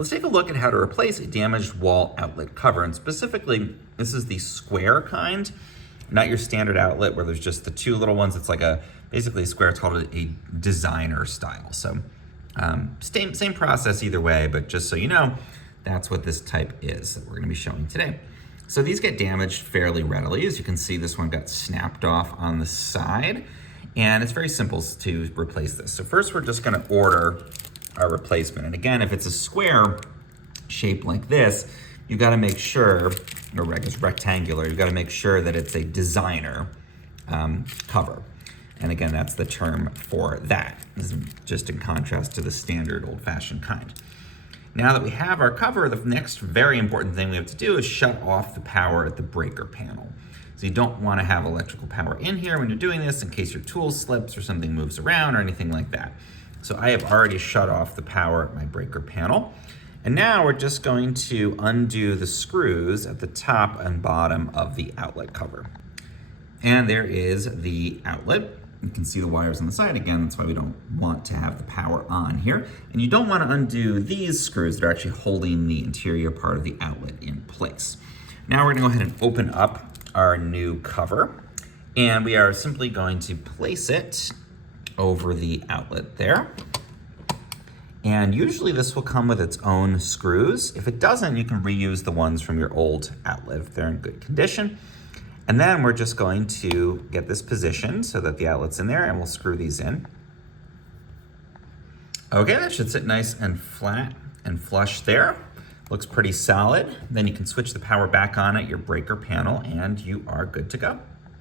Let's take a look at how to replace a damaged wall outlet cover. And specifically, this is the square kind, not your standard outlet where there's just the two little ones. It's like basically a square. It's called a designer style. So same process either way, but just so you know, that's what this type is that we're gonna be showing today. So these get damaged fairly readily. As you can see, this one got snapped off on the side, and it's very simple to replace this. So first we're just gonna order our replacement. And again, if it's a square shape like this, you gotta make sure, or I guess rectangular, you gotta make sure that it's a designer cover. And again, that's the term for that. This is just in contrast to the standard old-fashioned kind. Now that we have our cover, the next very important thing we have to do is shut off the power at the breaker panel. So you don't want to have electrical power in here when you're doing this in case your tool slips or something moves around or anything like that. So I have already shut off the power at my breaker panel. And now we're just going to undo the screws at the top and bottom of the outlet cover. And there is the outlet. You can see the wires on the side. Again, that's why we don't want to have the power on here. And you don't want to undo these screws that are actually holding the interior part of the outlet in place. Now we're going to go ahead and open up our new cover. And we are simply going to place it over the outlet there. And usually this will come with its own screws. If it doesn't, you can reuse the ones from your old outlet if they're in good condition. And then we're just going to get this positioned so that the outlet's in there, and we'll screw these in. Okay, that should sit nice and flat and flush there. Looks pretty solid. Then you can switch the power back on at your breaker panel and you are good to go.